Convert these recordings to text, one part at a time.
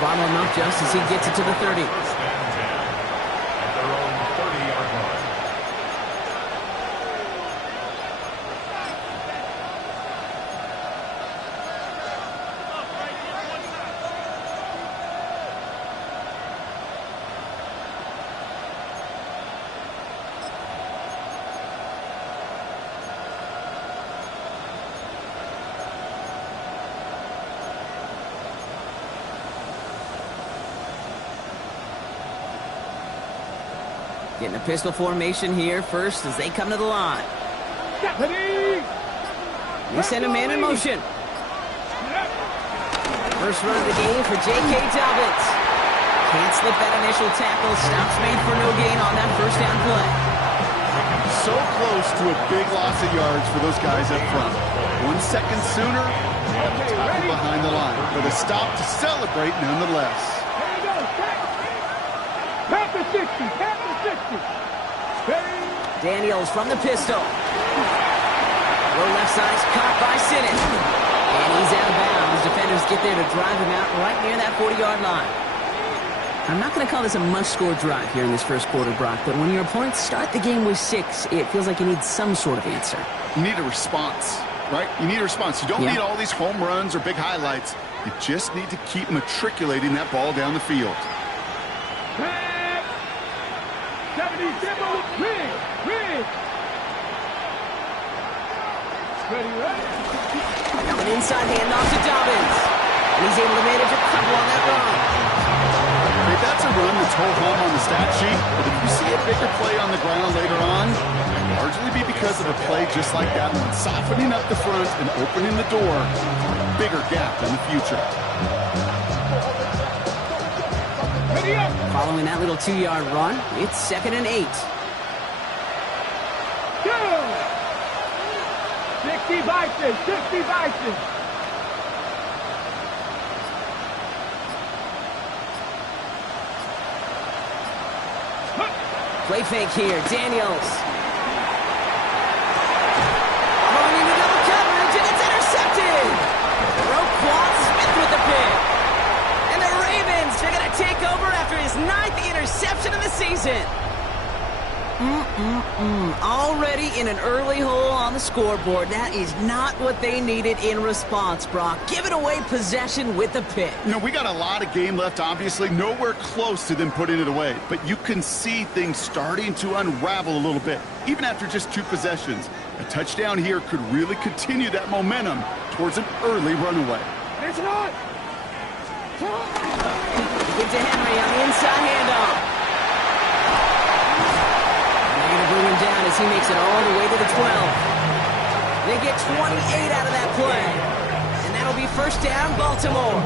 bottle him up just as he gets it to the 30. Getting a pistol formation here first as they come to the line. They send a man in motion. First run of the game for J.K. Dobbins. Can't slip that initial tackle. Stops made for no gain on that first down play. So close to a big loss of yards for those guys up front. 1 second sooner, tackle behind the line. But a stop to celebrate nonetheless. Daniels from the pistol. Low left side's caught by Sinnott. And he's out of bounds. Defenders get there to drive him out right near that 40-yard line. I'm not going to call this a must-score drive here in this first quarter, Brock, but when your opponents start the game with 6, it feels like you need some sort of answer. You need a response, right? You need a response. You don't need all these home runs or big highlights. You just need to keep matriculating that ball down the field. Now an inside handoff to Dobbins. And he's able to manage a couple on that run. Hey, that's a run that's hold home on the stat sheet, but if you see a bigger play on the ground later on, it will largely be because of a play just like that one, softening up the front and opening the door for a bigger gap in the future. Following that little 2-yard run, it's 2nd and 8. 60 Bison, 60 Bison. Play fake here, Daniels. Going into double coverage, and it's intercepted. Roquan Smith with the pick. And the Ravens are going to take over after his 9th interception of the season. Already in an early hole on the scoreboard. That is not what they needed in response, Brock. Giving away possession with the pick. You know, we got a lot of game left, obviously. Nowhere close to them putting it away. But you can see things starting to unravel a little bit, even after just 2 possessions. A touchdown here could really continue that momentum towards an early runaway. Give to Henry on the inside handoff. Bring him down as he makes it all the way to the 12. They get 28 out of that play. And that'll be first down, Baltimore.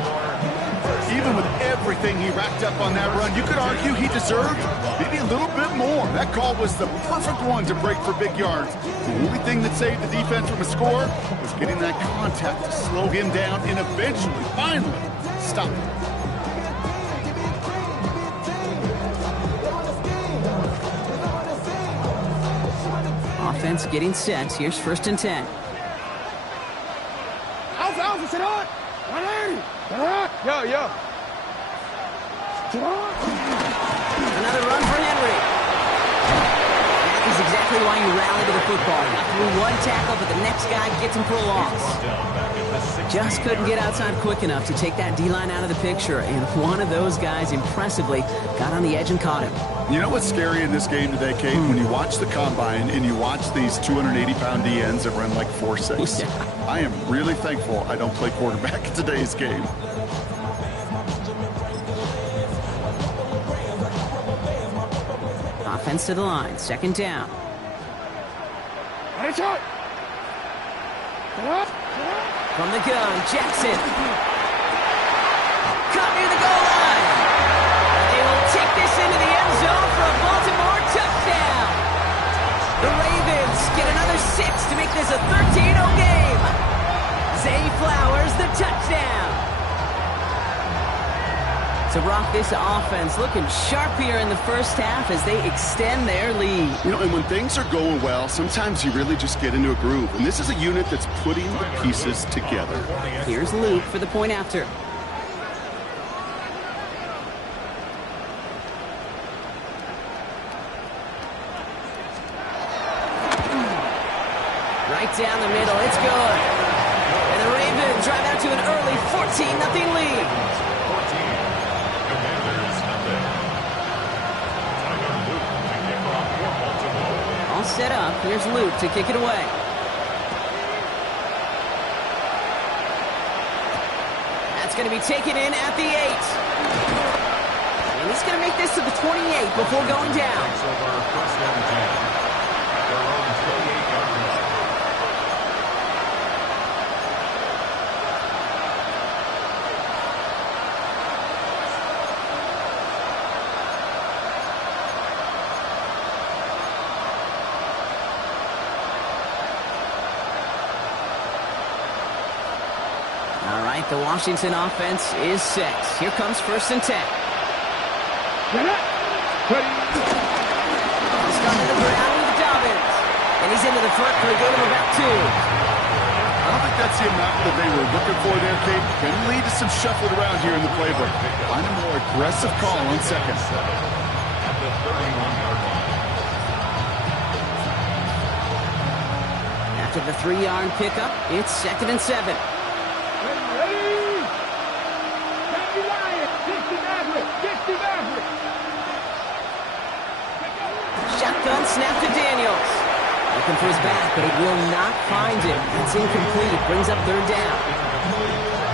Even with everything he racked up on that run, you could argue he deserved maybe a little bit more. That call was the perfect one to break for big yards. The only thing that saved the defense from a score was getting that contact to slow him down and eventually, finally, stop him. Offense getting set. Here's 1st and 10. Another run for Henry. That is exactly why you rally to the football. Got through 1 tackle, but the next guy gets him for a loss. Just couldn't get outside quick enough to take that D-line out of the picture, and one of those guys impressively got on the edge and caught him. You know what's scary in this game today, Kate? When you watch the combine and you watch these 280-pound DNs that run like 4.6. Yeah. I am really thankful I don't play quarterback in today's game. Offense to the line. 2nd down. From the gun, Jackson. Caught near the goal line. They will take this into the end zone for a Baltimore touchdown. The Ravens get another 6 to make this a 13-0 game. Zay Flowers, the touchdown. So, Brock, this offense looking sharp here in the first half as they extend their lead. You know, and when things are going well, sometimes you really just get into a groove. And this is a unit that's putting the pieces together. Here's Luke for the point after. Right down the middle. It's good. And the Ravens drive out to an early 14-0 lead. All set up. Here's Luke to kick it away. That's going to be taken in at the 8. And he's going to make this to the 28 before going down. All right, the Washington offense is set. Here comes 1st and 10. Stuck to the ground with Dobbins. And he's into the front for a gain of about 2. I don't think that's the amount that they were looking for there, Kate. Can lead to some shuffling around here in the playbook. Find a more aggressive call on 2nd. After the 3-yard pickup, it's 2nd and 7. Shotgun snap to Daniels. Looking for his back, but he will not find him. It's incomplete. Brings up 3rd down.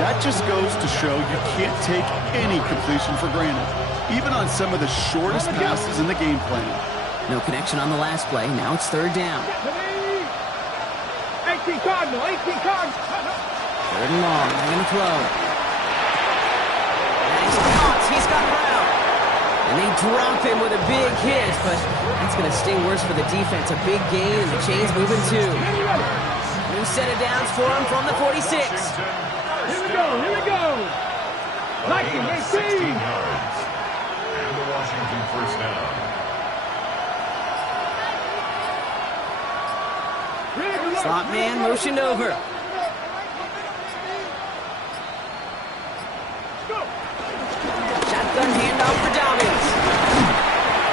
That just goes to show you can't take any completion for granted, even on some of the shortest passes in the game plan. No connection on the last play. Now it's 3rd down. 18 Cardinal, 18 Cardinal. 3rd and long. They're going to throw. And he's caught. He's got Brown. And they drop him with a big hit, but that's going to sting worse for the defense. A big gain, and the chain's moving too. New set of downs for him from the 46. Here we go, here we go. Like him, 18. And the Washington 1st down. Slot man motioned over. Shotgun handoff for Dobbins.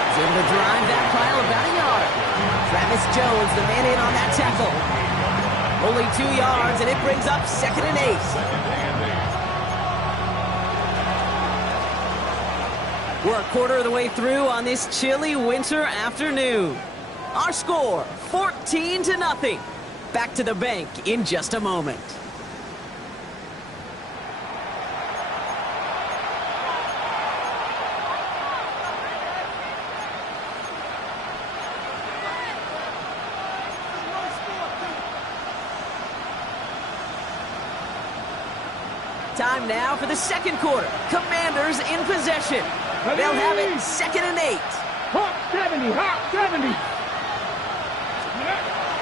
He's able to drive that pile about a yard. Travis Jones, the man in on that tackle. Only 2 yards, and it brings up 2nd and 8. We're a quarter of the way through on this chilly winter afternoon. Our score, 14-0. Back to the bank in just a moment. Time now for the 2nd quarter. Commanders in possession. They'll have it 2nd and 8. Hawk 70, Hawk 70.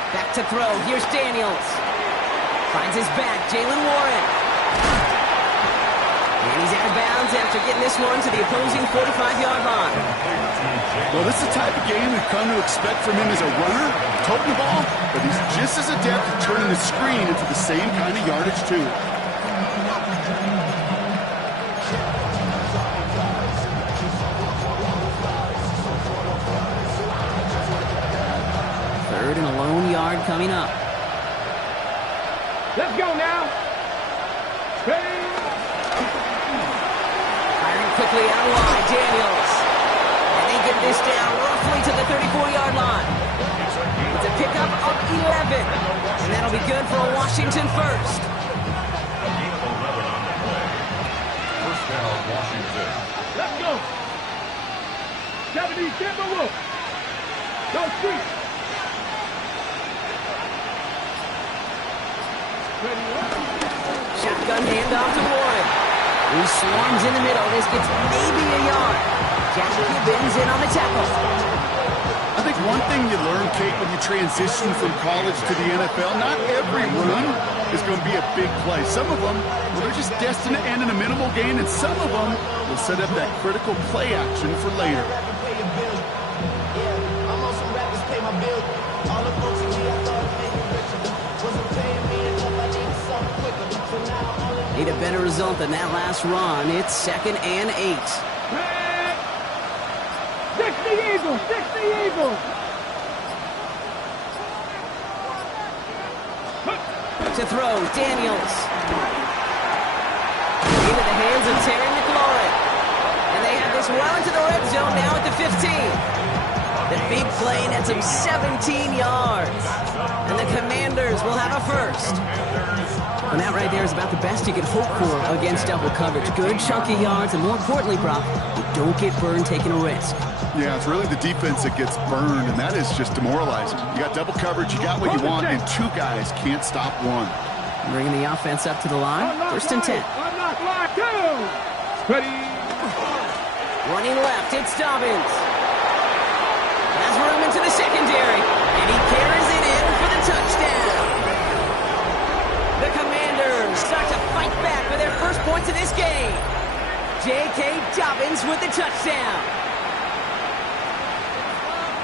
Back to throw. Here's Daniels. Finds his back. Jalen Warren. And he's out of bounds after getting this one to the opposing 45-yard line. Well, this is the type of game we've come to expect from him as a runner, toting the ball, but he's just as adept at turning the screen into the same kind of yardage, too. Third and a lone yard coming up. Let's go now. Ready? Firing quickly out wide, Daniels. And they get this down roughly to the 34-yard line. It's a pickup of 11. And that'll be good for a Washington 1st. First down, Washington. Let's go. 70, Timberwolf. Go street. Shotgun handoff to Warren. He swarms in the middle. This gets maybe a yard. Jack Gibbons in on the tackle. I think one thing you learn, Kate, when you transition from college to the NFL, not every run is going to be a big play. Some of them, well, they're just destined to end in a minimal gain, and some of them will set up that critical play action for later. Need a better result than that last run. It's 2nd and 8. 60 Eagles, 60 Eagles. To throw, Daniels. Into the hands of Terry McLaurin. And they have this well into the red zone now at the 15. The big play nets him 17 yards. And the Commanders will have a first. And that right there is about the best you could hope for against double coverage. Good chunky yards, and more importantly, Brock, you don't get burned taking a risk. Yeah, it's really the defense that gets burned, and that is just demoralizing. You got double coverage, you got what you want, and two guys can't stop one. Bringing the offense up to the line. First and 10. Ready. Running left, it's Dobbins. Has room into the secondary, and he carries it in for the touchdown. The Commanders start to fight back for their first points of this game. J.K. Dobbins with the touchdown.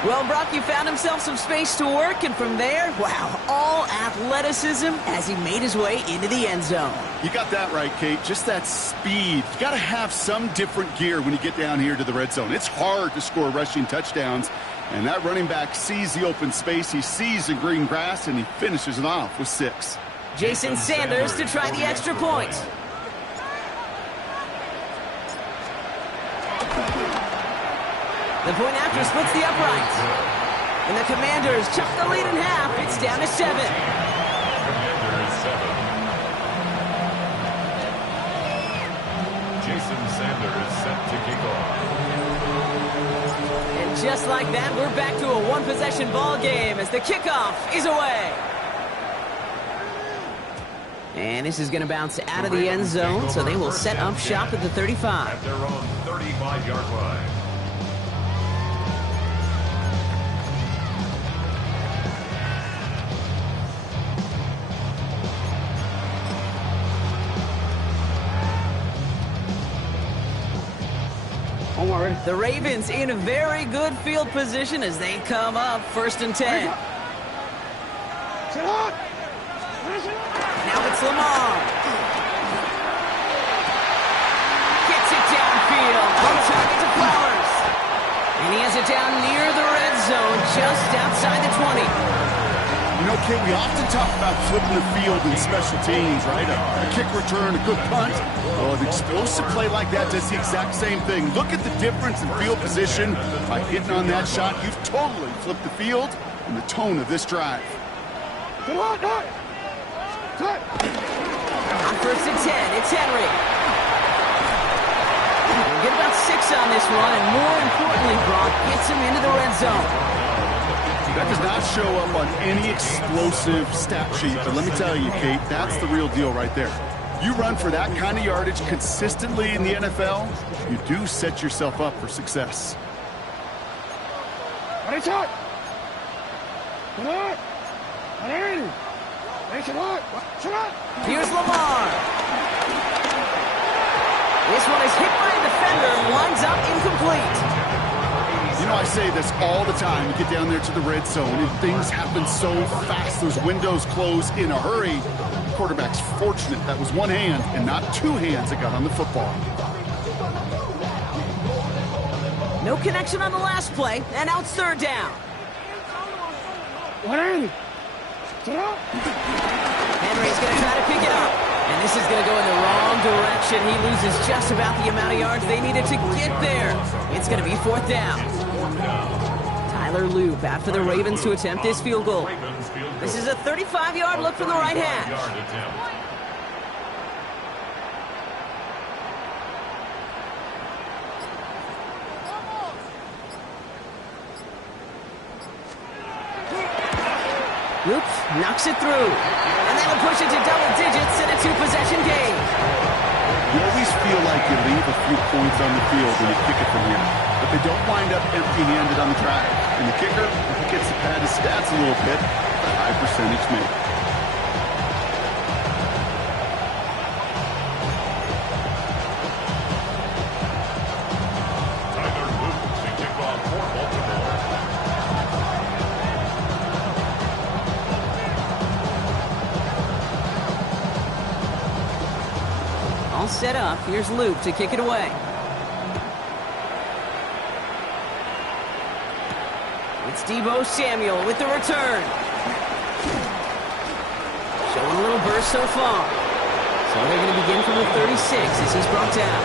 Well, Brock, you found himself some space to work, and from there, wow, all athleticism as he made his way into the end zone. You got that right, Kate. Just that speed. You got to have some different gear when you get down here to the red zone. It's hard to score rushing touchdowns, and that running back sees the open space, he sees the green grass, and he finishes it off with 6. Jason Sanders to try the extra point. The point after splits the uprights. And the Commanders chop the lead in half. It's down to 7. Commanders 7. Jason Sanders set to kick off. And just like that, we're back to a one-possession ball game as the kickoff is away. And this is going to bounce out of the end zone, so they will set up shop at the 35. At their own 35-yard line. The Ravens in a very good field position as they come up first and 10. Now it's Lamar. Gets it downfield. On target to Flowers. And he has it down near the red zone, just outside the 20. You know, Kate, we often talk about flipping the field in special teams, right? A kick return, a good punt. Well, an explosive play like that does the exact same thing. Look at the difference in field position. By hitting on that shot, you've totally flipped the field and the tone of this drive. On first and 10, it's Henry. We'll get about 6 on this one, and more importantly, Brock gets him into the red zone. That does not show up on any explosive stat sheet, but let me tell you, Kate, that's the real deal right there. You run for that kind of yardage consistently in the NFL, you do set yourself up for success. Here's Lamar. This one is hit by a defender and winds up incomplete. You know, I say this all the time. You get down there to the red zone, and things happen so fast. Those windows close in a hurry. The quarterback's fortunate that was one hand and not two hands that got on the football. No connection on the last play, and now it's third down. Henry's going to try to pick it up. And this is going to go in the wrong direction. He loses just about the amount of yards they needed to get there. It's going to be fourth down. Tyler Loop after the Ravens to attempt this field goal. This is a 35-yard look from the right hash. Loop knocks it through. And that'll push it to double digits in a two-possession game. You always feel like you leave a few points on the field when you kick it from here. But they don't wind up empty-handed on the track. And the kicker gets to pad his stats a little bit, a high percentage make. Tyler Luke to kick off for Baltimore. All set up. Here's Luke to kick it away. It's Deebo Samuel with the return. Showing Showing a little burst so far. So they're going to begin from the 36 as he's brought down.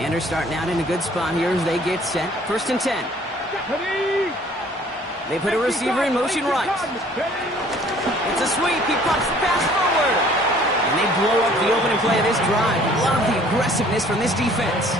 Commanders starting out in a good spot here as they get set. 1st and 10. They put a receiver in motion right. It's a sweep. He pops the pass forward. And they blow up the opening play of this drive. Love the aggressiveness from this defense.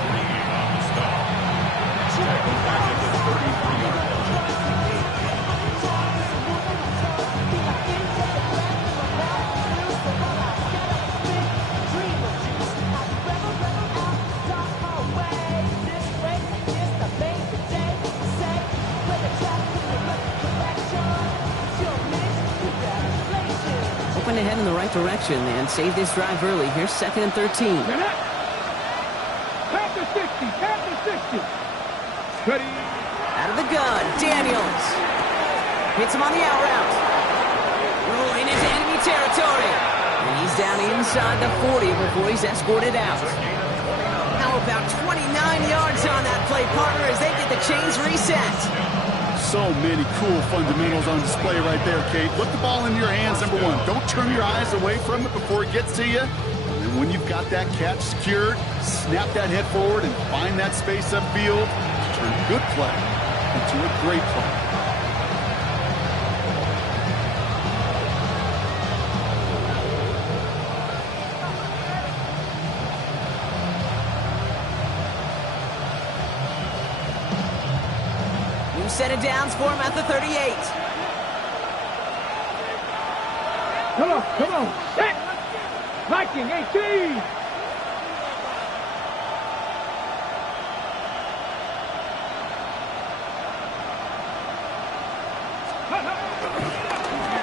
Hoping to head in the right direction and save this drive early. Here's 2nd and 13. Past the 60, past the 60. Ready. Out of the gun, Daniels. Hits him on the out route. Rolling into enemy territory. And he's down inside the 40 before he's escorted out. How about 29 yards on that play, partner, as they get the chains reset. So many cool fundamentals on display right there, Kate. Put the ball in your hands, number one. Don't turn your eyes away from it before it gets to you. And then when you've got that catch secured, snap that head forward and find that space upfield to turn a good play into a great play. Set it downs for him at the 38. Come on. Set. Viking 18.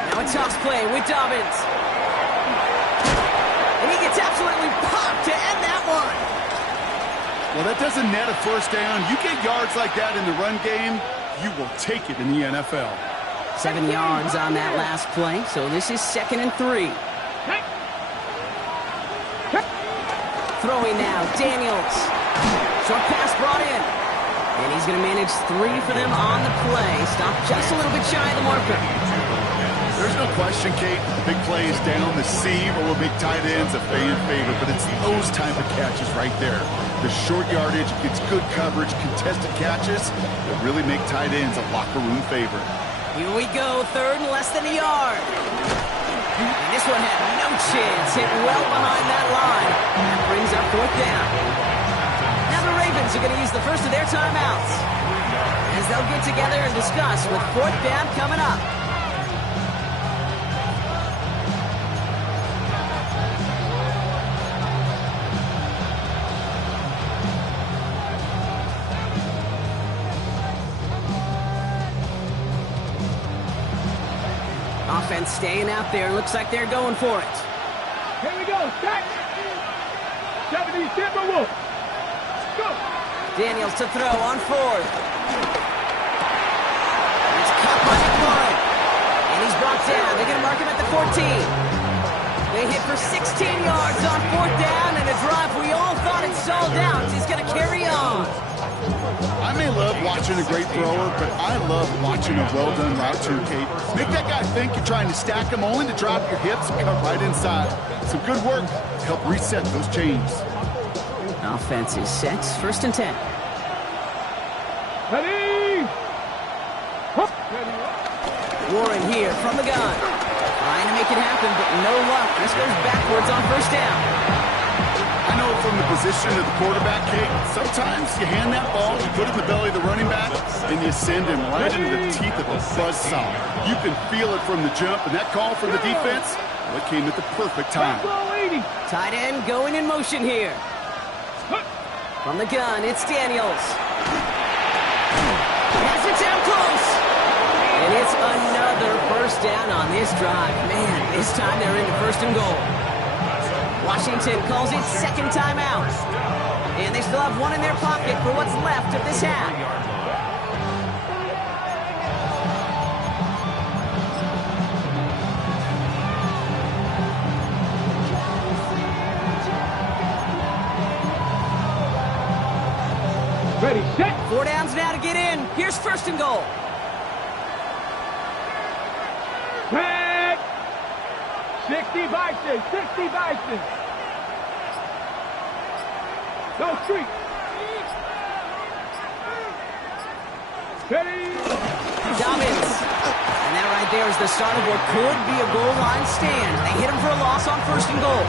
Now a toss play with Dobbins. And he gets absolutely popped to end that one. Well, that doesn't net a first down. You get yards like that in the run game, you will take it in the NFL. 7 yards on that last play, so this is 2nd and 3. Throwing now, Daniels. Short pass brought in. And he's going to manage 3 for them on the play. Stopped just a little bit shy of the marker. There's no question, Kate. Big plays down the seam or big tight ends a fan favorite, but it's those type of catches right there. The short yardage, gets good coverage, contested catches that really make tight ends a locker room favorite. Here we go, 3rd and less than a yard. And this one had no chance, hit well behind that line. That brings up 4th down. Now the Ravens are going to use the first of their timeouts as they'll get together and discuss with 4th down coming up. Offense staying out there. Looks like they're going for it. Here we go. Set. 77 Wolf. Go. Daniels to throw on 4th. It's caught by McLaurin. And he's brought down. They're going to mark him at the 14. They hit for 16 yards on 4th down, and a drive we all thought it stalled out. He's going to carry on. I may love watching a great thrower, but I love watching a well-done route too, Kate. Make that guy think you're trying to stack him only to drop your hips and cut right inside. Some good work to help reset those chains. Offense is set. 1st and 10. Ready. Warren here from the gun. Trying to make it happen, but no luck. This goes backwards on 1st down. I know from the position of the quarterback, Kate, sometimes you hand that ball, you put it in the belly of the running back, and you send him right into the teeth of a buzzsaw. You can feel it from the jump, and that call from the defense, well, it came at the perfect time. Tight end going in motion here. From the gun, it's Daniels. Has it down close. And it's another 1st down on this drive. Man, this time they're into 1st and goal. Washington calls it second timeout. And they still have one in their pocket for what's left of this half. Ready, set. 4 downs now to get in. Here's first and goal. Tag. 60 Bison, 60 Bison. Go street. Ready. Dobbins. And that right there is the start of what could be a goal line stand. They hit him for a loss on first and goal.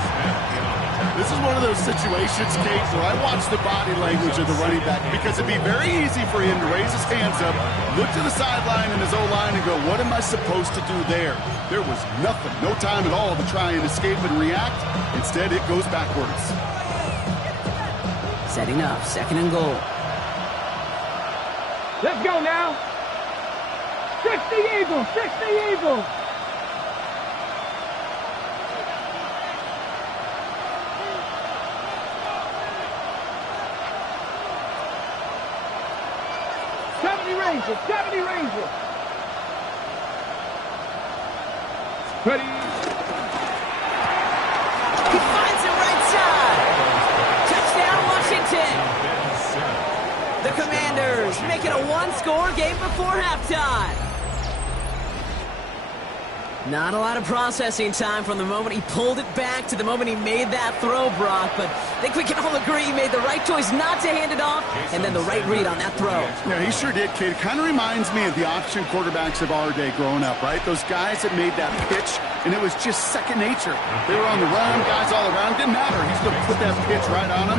This is one of those situations, Kate, where I watch the body language of the running back because it'd be very easy for him to raise his hands up, look to the sideline in his O-line and go, what am I supposed to do there? There was nothing, no time at all to try and escape and react. Instead, it goes backwards. Setting up, second and goal. Let's go now. 60 Eagles, 60 Eagles. Rangers, 70 Rangers. Ready. He finds it right side. Touchdown, Washington. The Commanders making a one-score game before halftime. Not a lot of processing time from the moment he pulled it back to the moment he made that throw, Brock, but I think we can all agree he made the right choice not to hand it off, and then the right read on that throw. Yeah, he sure did, kid. Kind of reminds me of the option quarterbacks of our day growing up, right? Those guys that made that pitch, and it was just second nature. They were on the run, guys all around. Didn't matter. He's going to put that pitch right on them.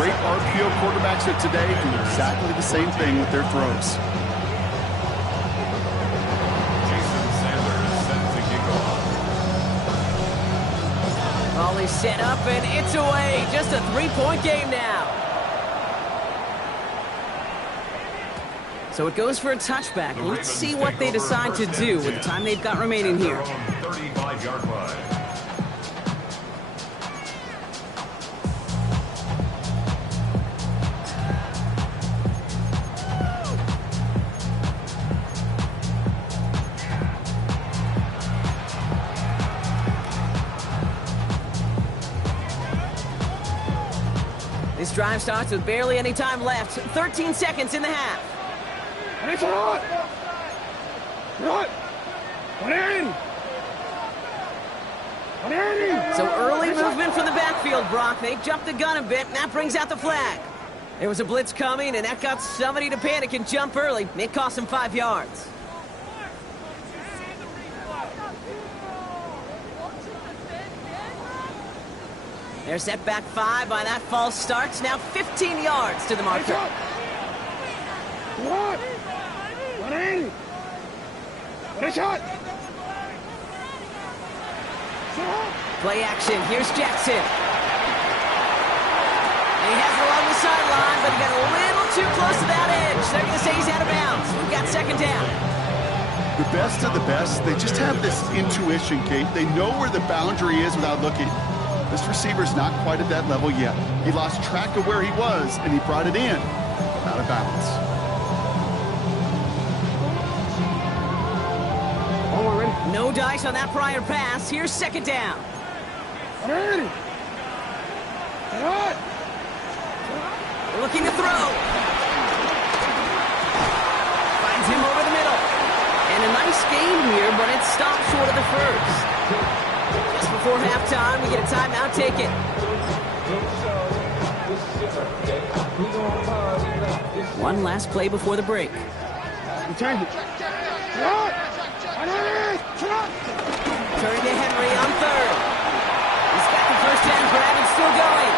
Great RPO quarterbacks of today do exactly the same thing with their throws. Volley set up, and it's away. Just a 3-point game now. So it goes for a touchback. Let's see what they decide to do with the time they've got remaining here. 35-yard line. This drive starts with barely any time left. 13 seconds in the half. So early movement from the backfield, Brock. They jumped the gun a bit, and that brings out the flag. There was a blitz coming, and that got somebody to panic and jump early. It cost them 5 yards. They're set back 5 by that false start. Now 15 yards to the marker. Play action. Here's Jackson. And he has it along the sideline, but he got a little too close to that edge. They're going to say he's out of bounds. We've got second down. The best of the best, they just have this intuition, Kate. They know where the boundary is without looking. This receiver's not quite at that level yet. He lost track of where he was, and he brought it in, but out of bounds. No dice on that prior pass. Here's second down. Looking to throw. Finds him over the middle. And a nice game here, but it stopped short of the first. Just before halftime, we get a timeout taken. One last play before the break. Turn it. Turning to Henry on third. He's got the first down grab and still going.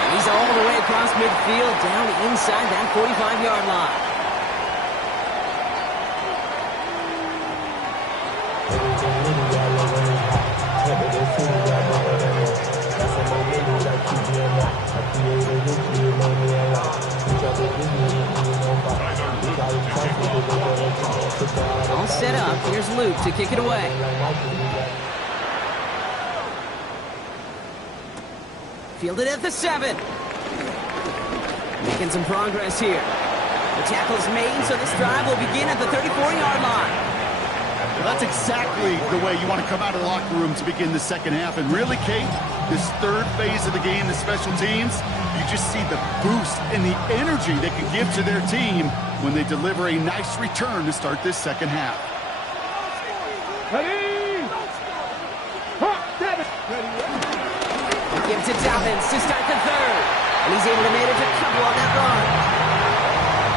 And he's all the way across midfield down inside that 45-yard line. All set up. Here's Luke to kick it away. Fielded at the 7. Making some progress here. The tackle's made, so this drive will begin at the 34-yard line. Well, that's exactly the way you want to come out of the locker room to begin the second half. And really, Kate, this third phase of the game, the special teams, you just see the boost and the energy they can give to their team when they deliver a nice return to start this second half. Ready? Gives it Dobbins to start the third. And he's able to manage a couple on that run.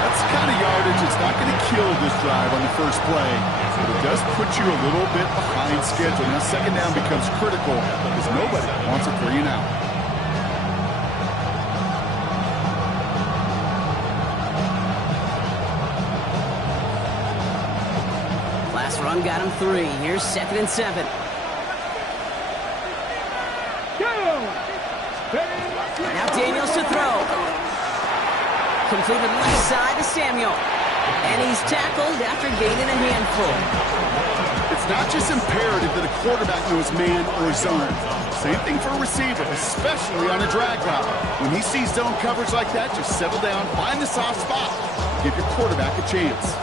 That's the kind of yardage it's not going to kill this drive on the first play, but it does put you a little bit behind schedule. Now second down becomes critical because nobody wants a 3 and out. Last run got him 3. Here's 2nd and 7. Now Daniels to throw. Completed left side to Samuel. And he's tackled after gaining a handful. It's not just imperative that a quarterback knows man or zone. Same thing for a receiver, especially on a drag route. When he sees zone coverage like that, just settle down, find the soft spot, give your quarterback a chance.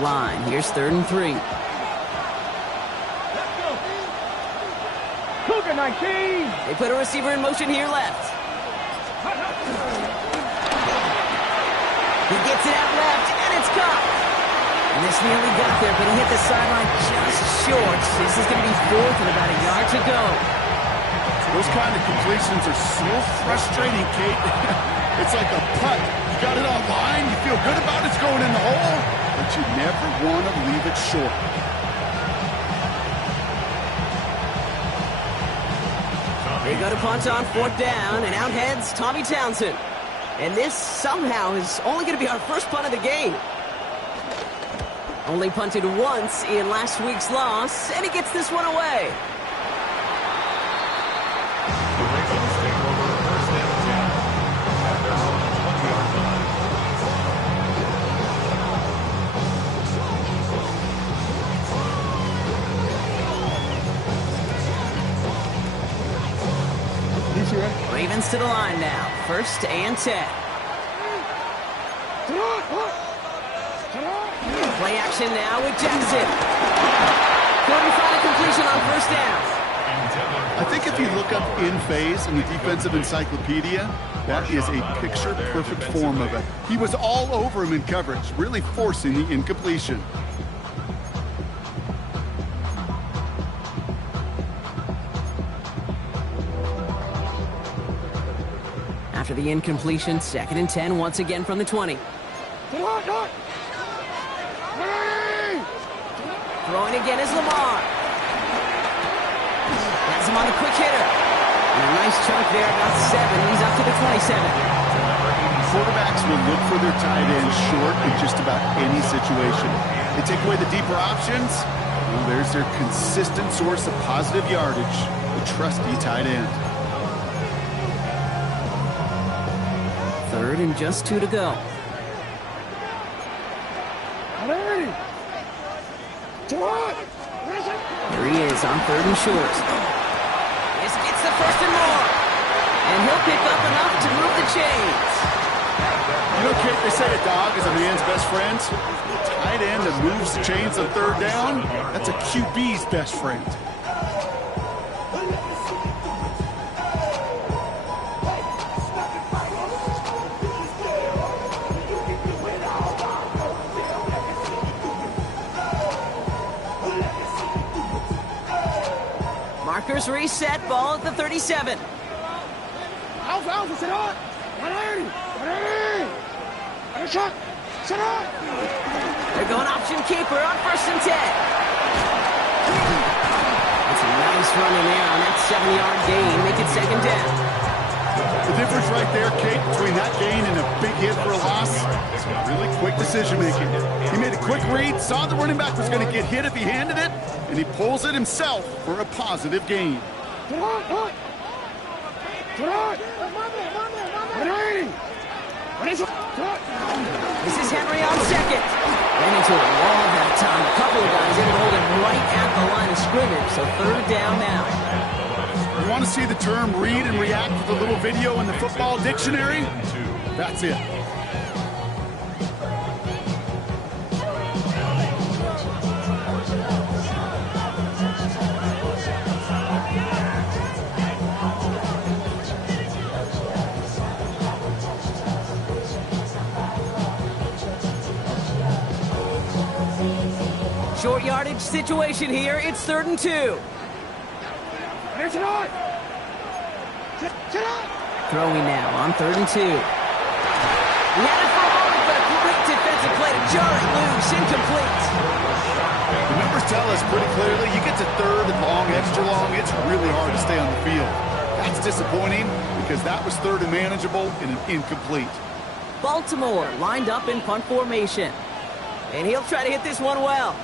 Line. Here's 3rd and 3. Cougar 19. They put a receiver in motion here left. He gets it out left, and it's caught. And this nearly got there, but he hit the sideline just short. This is going to be 4th and about a yard to go. Those kind of completions are so frustrating, Kate. It's like a putt. You got it on line, you feel good about it's going in the hole, but you never want to leave it short. They go to punt on 4th down, and out heads Tommy Townsend. And this somehow is only going to be our first punt of the game. Only punted once in last week's loss, and he gets this one away. The Ravens take over 1st and 10 at their own 20-yard line. Ravens to the line now. 1st and 10. Play action now with Jackson. Couldn't find a completion on 1st down. I think if you look up in phase in the defensive encyclopedia, that is a picture-perfect form of it. He was all over him in coverage, really forcing the incompletion. After the incompletion, 2nd and 10 once again from the 20. Throwing again is Lamar. Has him on the quick hitter. And a nice chunk there, about 7. He's up to the 27. Quarterbacks will look for their tight end short in just about any situation. They take away the deeper options. Well, there's their consistent source of positive yardage, the trusty tight end. 3rd and just 2 to go. Here he is on 3rd and short. This gets the 1st and more. And he'll pick up enough to move the chains. You know, Kate, they say a dog is a man's best friend. A tight end that moves the chains on 3rd down, that's a QB's best friend. Markers reset, ball at the 37. They're going option keeper on 1st and 10. That's a nice run in there on that 7-yard gain. Make it 2nd down. The difference right there, Kate, between that gain and a big hit for a loss, is really quick decision-making. He made a quick read, saw the running back was going to get hit if he handed it, and he pulls it himself for a positive gain. This is Henry on second. Ran into a wall that time. A couple of guys ended holding right at the line of scrimmage, so third down now. You want to see the term read and react with a little video in the football dictionary? That's it. Short yardage situation here. It's 3rd and 2. Throwing now on 3rd and 2. He had it for a moment, but a great defensive play to jar it loose. Incomplete. The numbers tell us pretty clearly, you get to 3rd and long, extra long, it's really hard to stay on the field. That's disappointing because that was 3rd and manageable and an incomplete. Baltimore lined up in punt formation. And he'll try to hit this one well.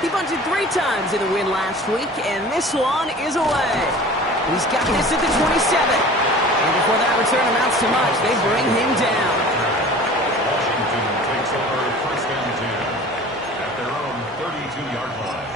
He bunted 3 times in the win last week, and this one is away. He's got this at the 27. And before that return amounts to much, they bring him down. Washington takes over 1st and 10 at their own 32-yard line.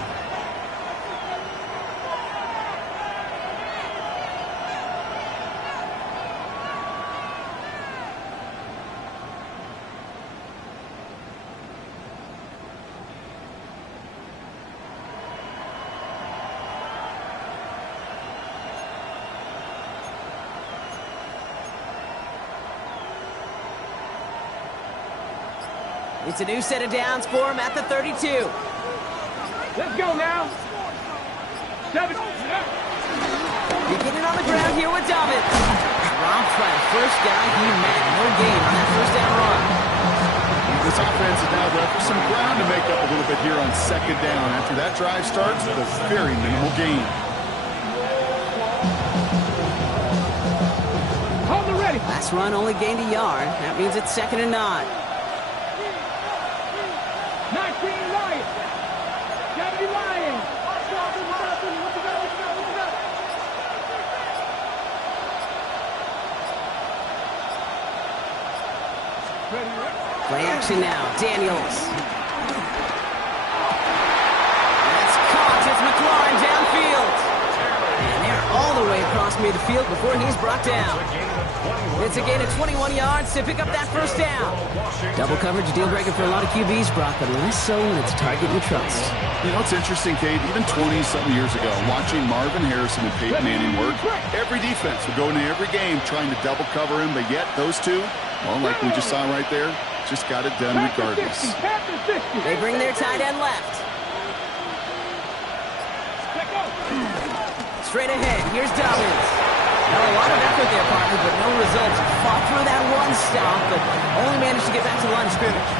It's a new set of downs for him at the 32. Let's go now. Beginning on the ground here with Dobbins. Dropped by the first guy he met. No gain on that 1st down run. This offense is now left with some ground to make up a little bit here on 2nd down after that drive starts with a very minimal gain. Hold it ready. Last run only gained a yard. That means it's 2nd and 9. 19 Lions. 70 Lions. Play action now. Daniels. That's caught. It's McLaurin downfield. And they're all the way across midfield before he's brought down. It's a gain of 21 yards to pick up that 1st down. Double coverage, deal breaker for a lot of QBs, Brock, but less so when it's target you trust. You know, it's interesting, Kate, even 20-something years ago, watching Marvin Harrison and Peyton Manning work, every defense would go into every game trying to double cover him, but yet those two, well, like we just saw right there, just got it done regardless. They bring their tight end left. Straight ahead, here's Dobbins. Now a lot of effort there, partner, but no results. Fought through that run stop, but only managed to get back to the line of scrimmage.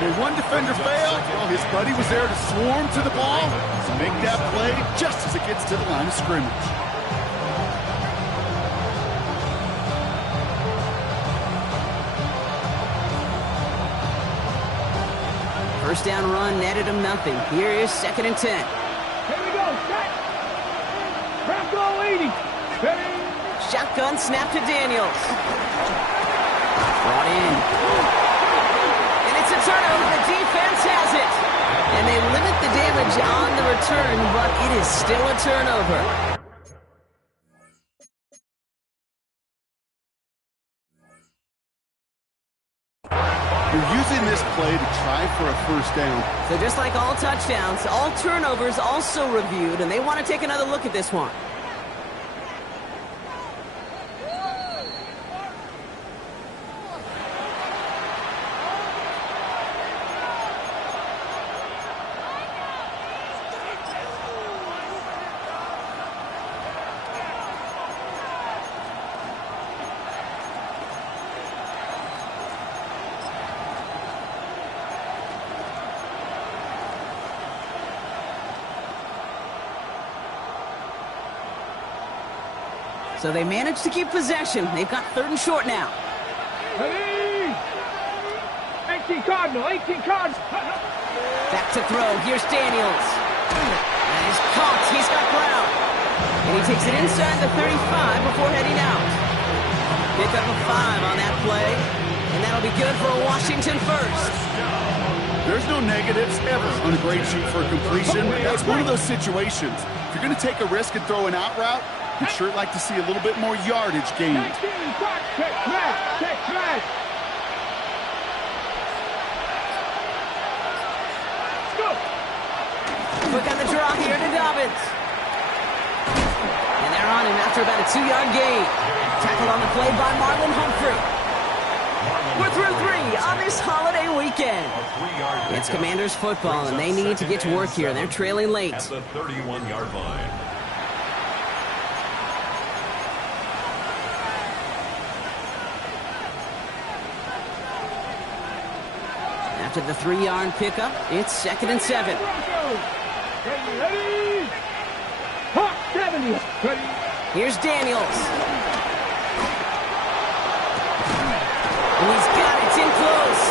When one defender failed, well, his buddy was there to swarm to the ball to make that play just as it gets to the line of scrimmage. First down run netted him nothing. Here is 2nd and 10. Here we go. Set. Crowd goal 80. Ready. Shotgun snap to Daniels. Brought in. And it's a turnover. The defense has it. And they limit the damage on the return, but it is still a turnover. You're using this play to try for a 1st down. So just like all touchdowns, all turnovers also reviewed, and they want to take another look at this one. So they managed to keep possession. They've got 3rd and short now. Ready. 18 Cardinal. 18 Cardinal. Back to throw. Here's Daniels. And he's caught. He's got ground. And he takes it inside the 35 before heading out. Pick up a 5 on that play. And that'll be good for a Washington first. There's no negatives ever on a grade sheet for a completion. That's one of those situations. If you're going to take a risk and throw an out route, you'd sure like to see a little bit more yardage gained. Check smash. Quick on the draw here to Dobbins. And they're on him after about a 2-yard gain. Tackled on the play by Marlon Humphrey. We're through 3 on this holiday weekend. It's Commanders football, and they need to get to work here. They're trailing late. At the 31-yard line. After the 3-yard pickup, it's 2nd and 7. Ready. Hawk 70. Ready. Here's Daniels. And he's got it. It's in close.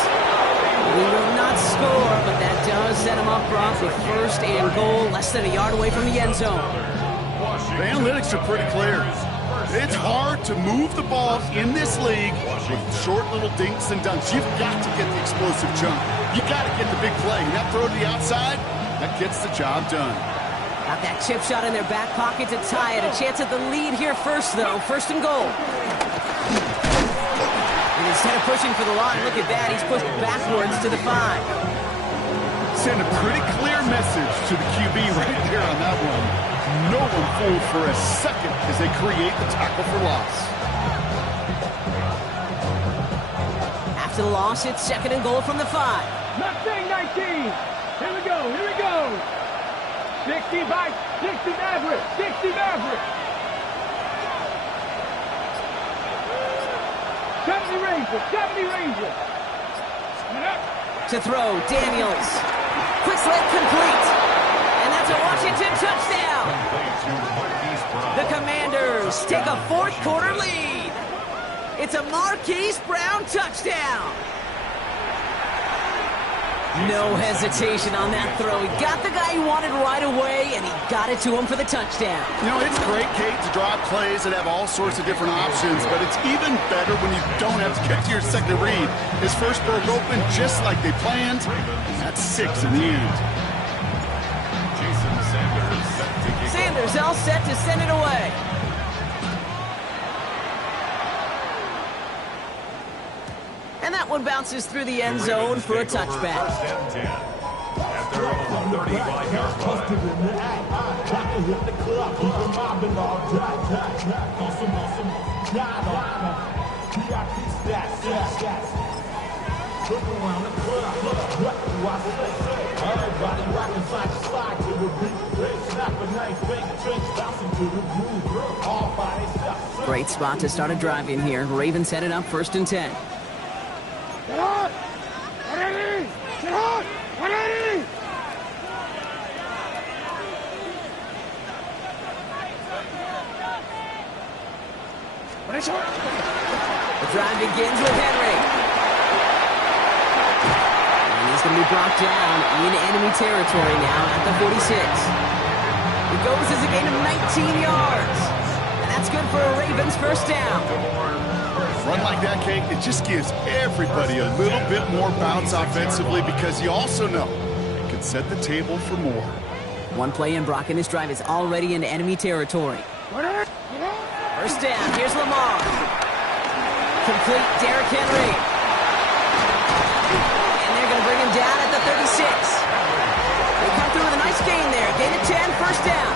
He will not score, but that does set him up front with 1st and goal, less than a yard away from the end zone. The analytics are pretty clear. It's hard to move the ball in this league with short little dinks and dunks. You've got to get the explosive jump. You've got to get the big play. And that throw to the outside, that gets the job done. Got that chip shot in their back pocket to tie it. A chance at the lead here first, though. 1st and goal. And instead of pushing for the line, look at that. He's pushed backwards to the 5. Send a pretty clear message to the QB right there on that one. No one fooled for a second as they create the tackle for loss. After the loss, it's 2nd and goal from the 5. Mustang 19. Here we go. 60 Maverick. 70 Ranger. To throw, Daniels. Quick slant complete. And that's a Washington touchdown. The Commanders take a 4th quarter lead. It's a Marquise Brown touchdown. No hesitation on that throw. He got the guy he wanted right away, and he got it to him for the touchdown. You know, it's great, Kate, to draw plays that have all sorts of different options, but it's even better when you don't have to get to your second read. His first broke open just like they planned. That's 6 in the end. Sanders all set to send it away. And that one bounces through the end zone for a touchback. At their own 35-yard Great spot to start a drive in here. Ravens set it up 1st and 10. Get on! 180! Get on! 180! The drive begins with Henry. And he's going to be brought down in enemy territory now at the 46. It goes as a gain of 19 yards. And that's good for a Ravens 1st down. Run like that, Kate, it just gives everybody a little bit more bounce offensively because you also know it can set the table for more. One play in, Brock, and this drive is already into enemy territory. 1st down, here's Lamar. Complete, Derrick Henry. And they're going to bring him down at the 36. They come through with a nice gain there. Gain of 10, 1st down.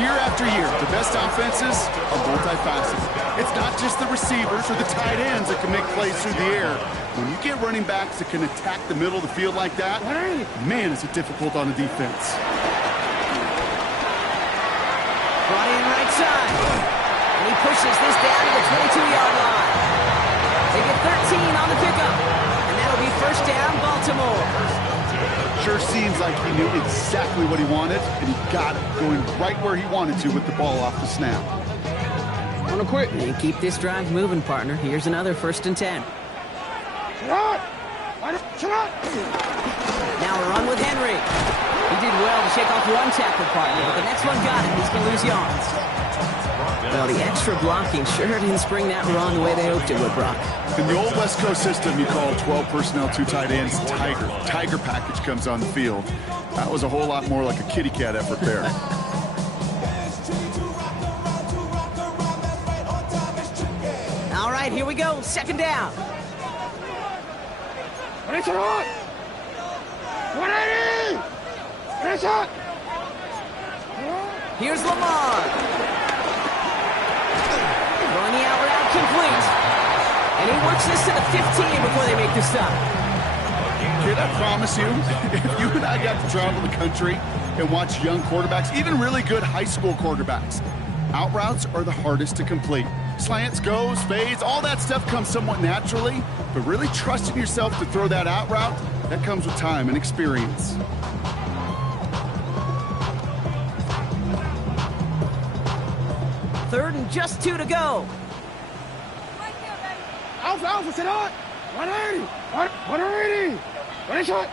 Year after year, the best offenses are multifaceted. It's not just the receivers or the tight ends that can make plays through the air. When you get running backs that can attack the middle of the field like that, man, is it difficult on the defense. Brought in right side. And he pushes this down to the 22-yard line. They get 13 on the pickup. And that'll be 1st down, Baltimore. Sure seems like he knew exactly what he wanted, and he got it, going right where he wanted to with the ball off the snap. Wanna quit? And keep this drive moving, partner. Here's another 1st and 10. Now a run with Henry. He did well to shake off one tackle partner, but the next one got him. He's going to lose yards. Well, the extra blocking sure didn't spring that run the way they hoped it would, Brock. In the old West Coast system, you call 12 personnel, 2 tight ends, Tiger. Tiger package comes on the field. That was a whole lot more like a kitty cat effort there. All right, here we go. Second down. Finish it on! 180! Finish it! Here's Lamar. Throwing the out route complete. And he works this to the 15 before they make the stop. Kid, I promise you, if you and I got to travel the country and watch young quarterbacks, even really good high school quarterbacks, out routes are the hardest to complete. Slants, goes, fades, all that stuff comes somewhat naturally, but really trusting yourself to throw that out route, that comes with time and experience. Third and just 2 to go. Alpha, sit on! 180! 180! Finish it!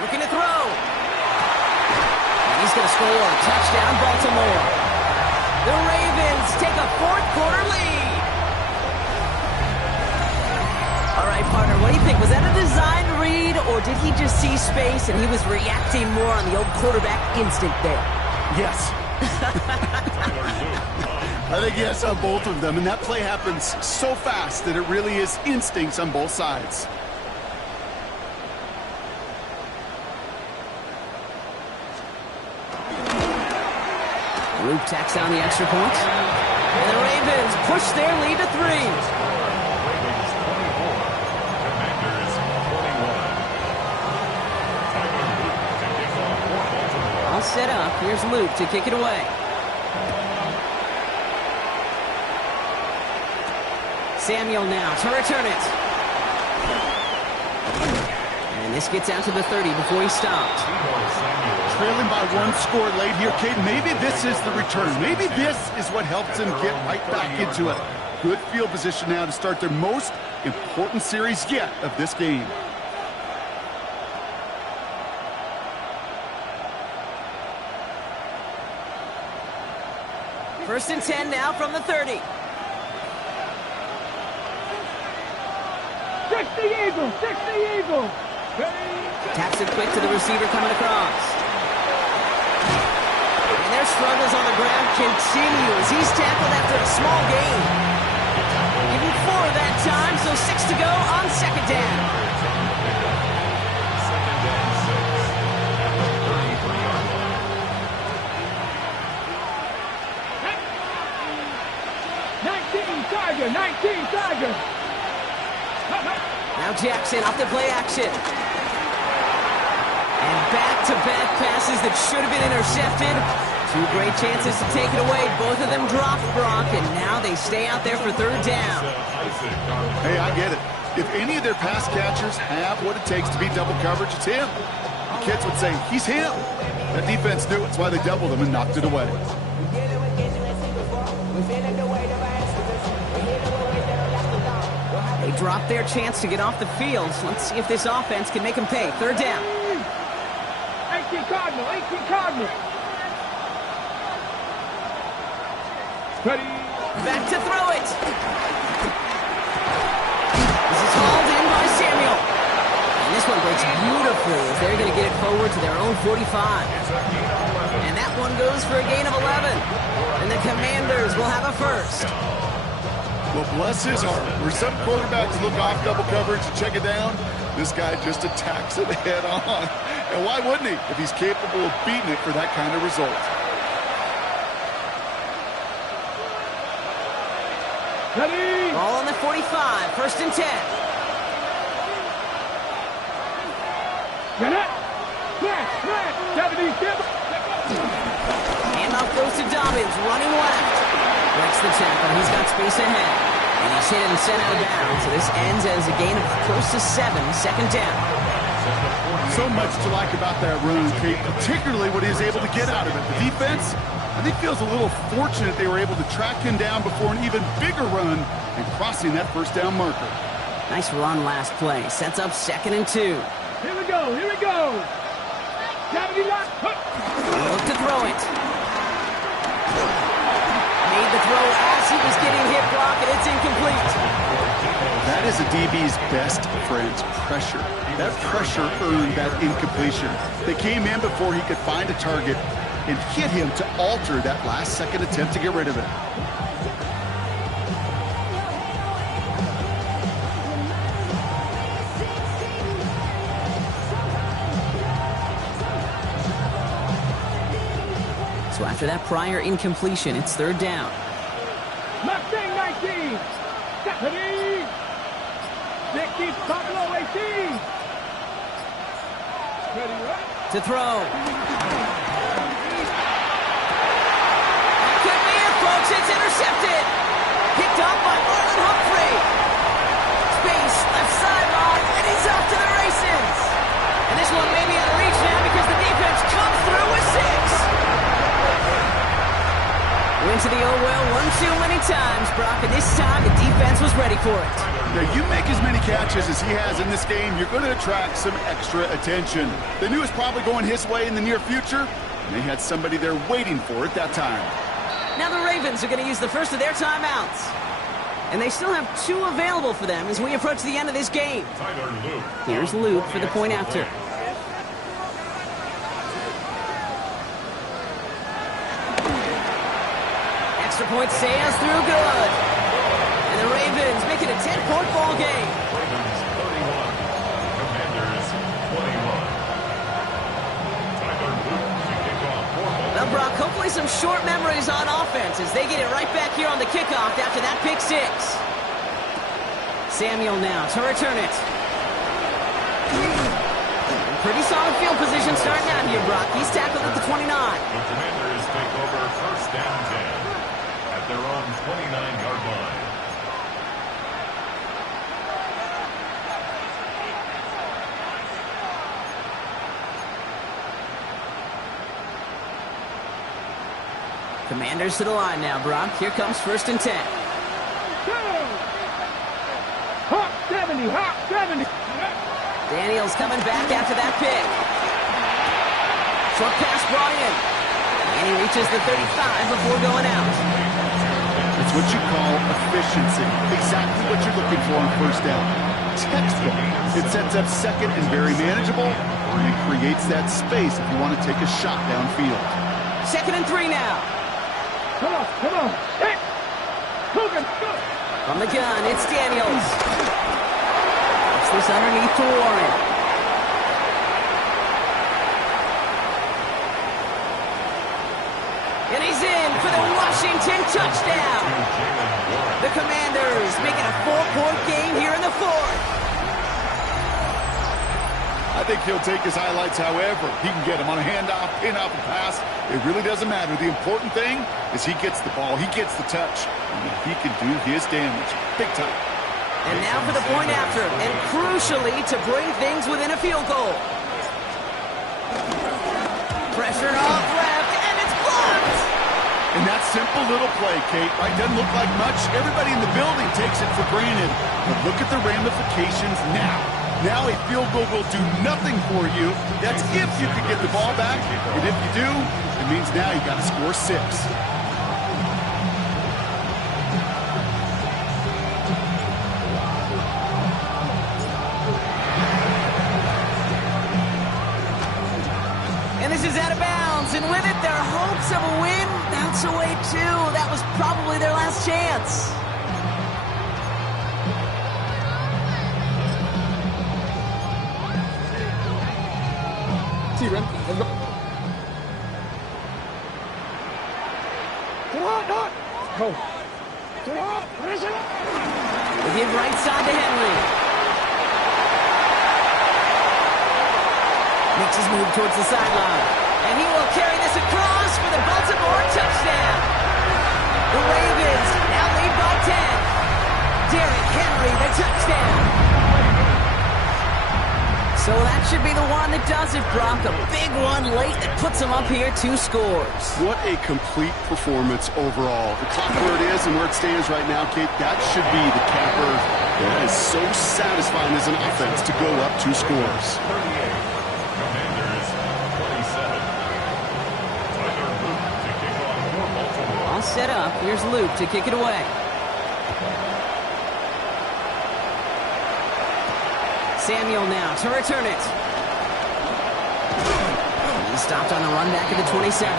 Looking to throw. And he's going to score. Touchdown, Baltimore. The Ravens take a fourth-quarter lead. All right, partner, what do you think? Was that a design read, or did he just see space and he was reacting more on the old quarterback instinct there? Yes. I think yes on both of them, and that play happens so fast that it really is instincts on both sides. Luke tacks down the extra point. And the Ravens push their lead to 3. Ravens 24. Commanders 21. All set up. Here's Luke to kick it away. Samuel now to return it. And this gets out to the 30 before he stopped. Trailing by 1 score late here, Kate. Maybe this is the return. Maybe this is what helps them get right back into it. Good field position now to start their most important series yet of this game. First and 10 now from the 30. 60 Eagles! 60 Eagles! Taps it quick to the receiver coming across. And their struggles on the ground continue as he's tackled after a small gain. Even 4 that time, so 6 to go on second down. Second down 6 at the 33-yard line. 19 Tiger! 19 Tiger! Now Jackson off the play action. And back-to-back passes that should have been intercepted. 2 great chances to take it away. Both of them dropped, Brock, and now they stay out there for third down. Hey, I get it. If any of their pass catchers have what it takes to beat double coverage, it's him. The kids would say, he's him. That defense knew it's why they doubled him and knocked it away. They dropped their chance to get off the field. So let's see if this offense can make them pay. Third down. 18 Cardinal! 18 Cardinal! Ready? Back to throw it. This is hauled in by Samuel. And this one breaks beautifully as they're going to get it forward to their own 45. And that one goes for a gain of 11. And the Commanders will have a first. Well, bless his heart. Where some quarterbacks look off double coverage and check it down, this guy just attacks it head on. And why wouldn't he if he's capable of beating it for that kind of result? Ready? Ball on the 45, first and 10. Get it! Smash! Smash! Handoff goes to Dobbins, running left. Breaks the tackle. He's got space ahead. And he's hit and sent out of bounds. So this ends as a gain of close to 7, second down. So much to like about that run, Kate, particularly what he was able to get out of it. The defense, I think, feels a little fortunate they were able to track him down before an even bigger run and crossing that first down marker. Nice run last play. Sets up second and 2. Here we go! Here we go! 70 lock. Look to throw it. Made the throw as he was getting hit, Brock, and it's incomplete. That is a DB's best friend's pressure. That pressure earned that incompletion. They came in before he could find a target and hit him to alter that last-second attempt to get rid of it. So after that prior incompletion, it's third down. Mustang 19. Stephanie. Vicky Pablo 18. Ready, right? To throw. That could be it, folks. It's intercepted. Picked up by Marlon Humphrey. Space, left sideline, and he's off to the races. And this one may be out of reach now because the defense comes through with 6. Went to the oh well one too many times, Brock, and this time the defense was ready for it. Now, you make as many catches as he has in this game, you're going to attract some extra attention. They knew it was probably going his way in the near future, and they had somebody there waiting for it that time. Now the Ravens are going to use the first of their timeouts. And they still have 2 available for them as we approach the end of this game. Here's Luke for the point after. Extra point sails through good. And the Ravens make it a 10-point ball game. Ravens 31, Commanders 21. Tyler Luke to kick off for Baltimore. Now, Brock, hopefully some short memories on offense as they get it right back here on the kickoff after that pick 6. Samuel now to return it. Pretty solid field position starting out here, Brock. He's tackled at the 29. The Commanders take over first down 10 at their own 29-yard line. Commanders to the line now, Brock. Here comes first and 10. Hawk 70, Hawk 70. Daniels coming back after that pick. Short pass brought in. And he reaches the 35 before going out. It's what you call efficiency. Exactly what you're looking for on first down. Textbook. It sets up second and very manageable, and it creates that space if you want to take a shot downfield. Second and 3 now. Come on, come on. Hey, Hogan, go. From the gun, it's Daniels. Puts this underneath to Warren. And he's in for the Washington touchdown. The Commanders make it a 4-point game here in the 4th. I think he'll take his highlights however he can get them on a handoff, pin-off, and pass. It really doesn't matter. The important thing is he gets the ball, he gets the touch, and he can do his damage big time. And now for the point after, and crucially to bring things within a field goal. Pressure off left, and it's blocked! And that simple little play, Kate, right, doesn't look like much. Everybody in the building takes it for granted. But look at the ramifications now. Now a field goal will do nothing for you. That's if you can get the ball back. And if you do, it means now you got to score 6. And this is out of bounds, and with it, their hopes of a win bounce away too. That was probably their last chance. Let's go. Go. They give right side to Henry. Makes his move towards the sideline. And he will carry this across for the Baltimore touchdown. The Ravens now lead by 10. Derrick Henry, the touchdown. So that should be the one that does it, Brock. A big one late that puts him up here 2 scores. What a complete performance overall. The clock where it is and where it stands right now, Kate, that should be the capper. That is so satisfying as an offense to go up 2 scores. 38. Commanders 27. set up. Here's Luke to kick it away. Samuel now to return it. He stopped on the run back at the 27.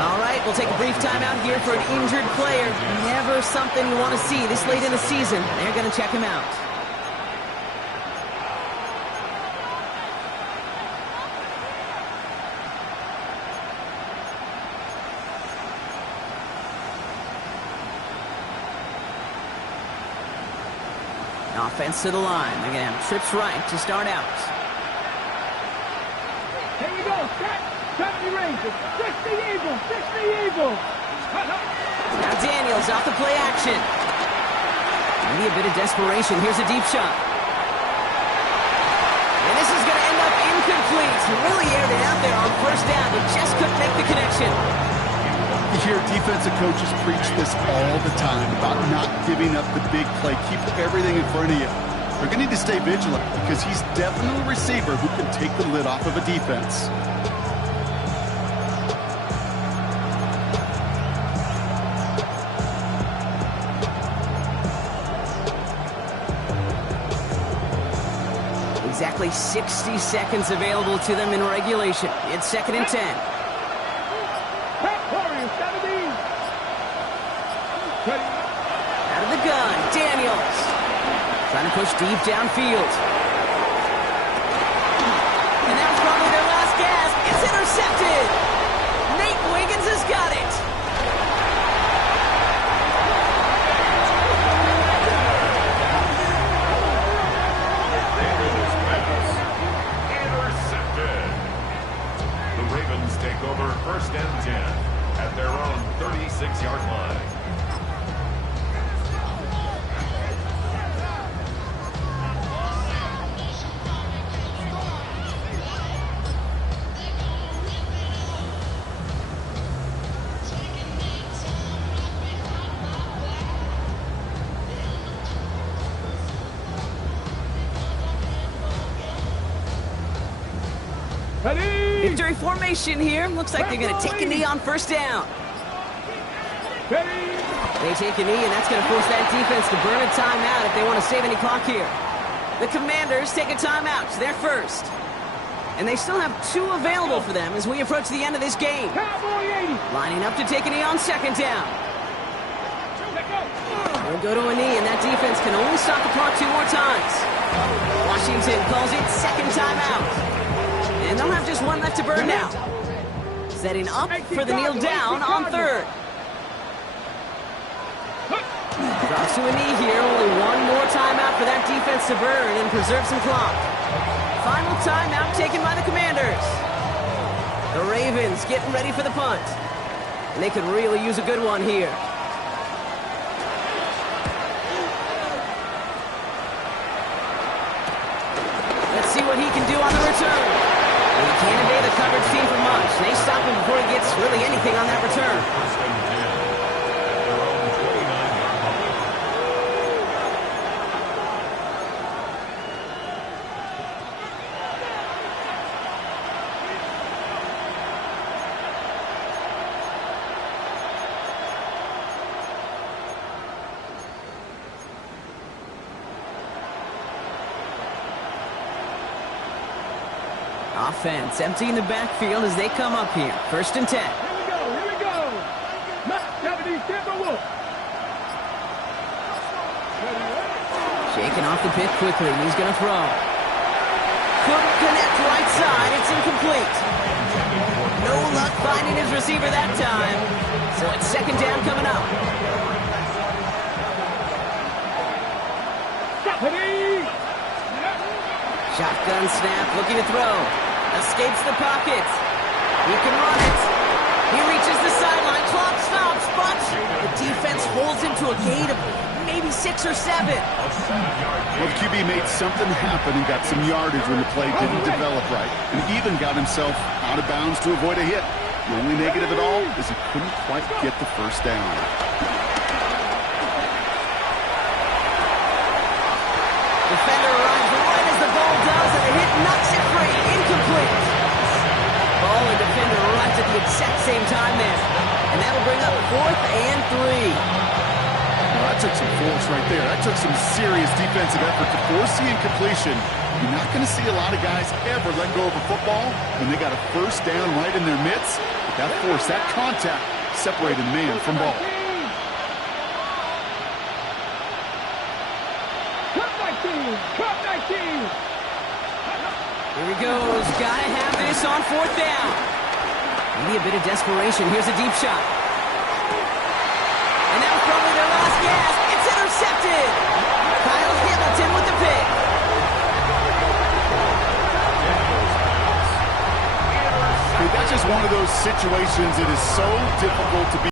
All right, we'll take a brief timeout here for an injured player. Never something you want to see this late in the season. They're going to check him out. Offense to the line. They're going to have trips right to start out. Here we go. Set the Rangers. 60 Eagles. 60 Eagles. Now Daniels off the play action. Maybe a bit of desperation. Here's a deep shot. And this is going to end up incomplete. He really aired it out there on first down, but just couldn't make the connection. You hear defensive coaches preach this all the time about not giving up the big play. Keep everything in front of you. They're going to need to stay vigilant because he's definitely a receiver who can take the lid off of a defense. Exactly 60 seconds available to them in regulation. It's 2nd and 10. Out of the gun, Daniels. Trying to push deep downfield. And that was probably their last gasp. It's intercepted. Nate Wiggins has got it. Intercepted. The Ravens take over 1st and 10 at their own 36-yard line. Victory formation here. Looks like they're going to take a knee on first down. They take a knee, and that's going to force that defense to burn a timeout if they want to save any clock here. The Commanders take a timeout. They're first. And they still have 2 available for them as we approach the end of this game. Lining up to take a knee on 2nd down. They'll go to a knee, and that defense can only stop the clock 2 more times. Washington calls it 2nd timeout. And they'll have just 1 left to burn now. Setting up for the kneel down on 3rd. Drops to a knee here. Only 1 more timeout for that defense to burn and preserve some clock. Final timeout taken by the Commanders. The Ravens getting ready for the punt. And they could really use a good one here. Let's see what he can do on the return. He can't evade the coverage team for much. They stop him before he gets really anything on that return. 1st and 10 at their own 29-yard line. Offense emptying the backfield as they come up here. 1st and 10. Here we go. Japanese Timberwolf. Shaking off the pick quickly. He's going to throw. Couldn't connect right side. It's incomplete. No luck finding his receiver that time. So it's 2nd down coming up. Shotgun snap, looking to throw. Escapes the pocket. He can run it. He reaches the sideline. Clock stops, but the defense holds him to a gain of maybe 6 or 7. Well, the QB made something happen and got some yardage when the play didn't develop right. And even got himself out of bounds to avoid a hit. The only negative at all is he couldn't quite get the first down. Defender runs right as the ball does, and the hit knocks it free. Incomplete. Ball and defender arrives at the exact same time there. And that'll bring up took some serious defensive effort to force the incompletion. You're not going to see a lot of guys ever let go of a football when they got a first down right in their midst. But that force, that contact, separated man from ball. Here he goes. Gotta have this on fourth down. Maybe a bit of desperation. Here's a deep shot. And that was probably their last gasp. It's intercepted. Kyle Hamilton with the pick. That's just one of those situations that is so difficult to be